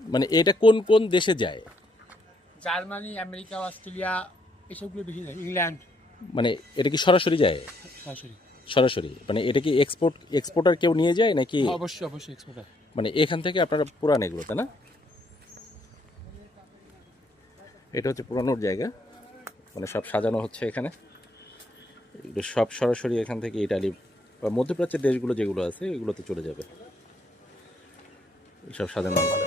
মানে এটা কোন কোন দেশে যায়? জার্মানি, আমেরিকা, অস্ট্রেলিয়া এসবগুলো বেশি যায়, ইংল্যান্ড মানে এটা কি সরাসরি যায়? সরাসরি। সরাসরি মানে এটা কি এক্সপোর্টার কেউ নিয়ে যায় নাকি? হ্যাঁ, অবশ্যই অবশ্যই এক্সপোর্টার। মানে এখান থেকে আপনারা পুরান এগুলো, তাই না? এটা হচ্ছে পুরানোর জায়গা, মানে সব সাজানো হচ্ছে এখানে। এগুলো সব সরাসরি এখান থেকে ইটালি বা মধ্যপ্রাচ্যের দেশগুলো যেগুলো আছে এগুলোতে চলে যাবে, সব সাজানো হবে।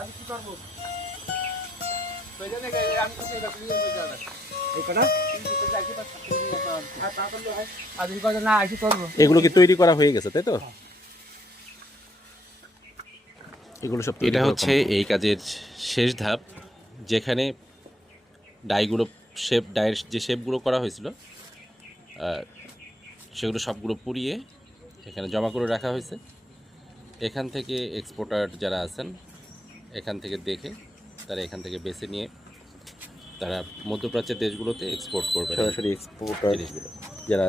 আমি কি করবো? এগুলো কি তৈরি করা হয়ে গেছে, তাই তো? এগুলো সব এটা হচ্ছে এই কাজের শেষ ধাপ, যেখানে ডাইগুলো ডাইয়ের যে শেপগুলো করা হয়েছিল সেগুলো সবগুলো পুড়িয়ে এখানে জমা করে রাখা হয়েছে। এখান থেকে এক্সপোর্টার যারা আছেন এখান থেকে দেখে তারা এখান থেকে বেছে নিয়ে তারা মধ্যপ্রাচ্যের দেশগুলোতে এক্সপোর্ট করবে, সরাসরি এক্সপোর্টার জিনিসগুলো যারা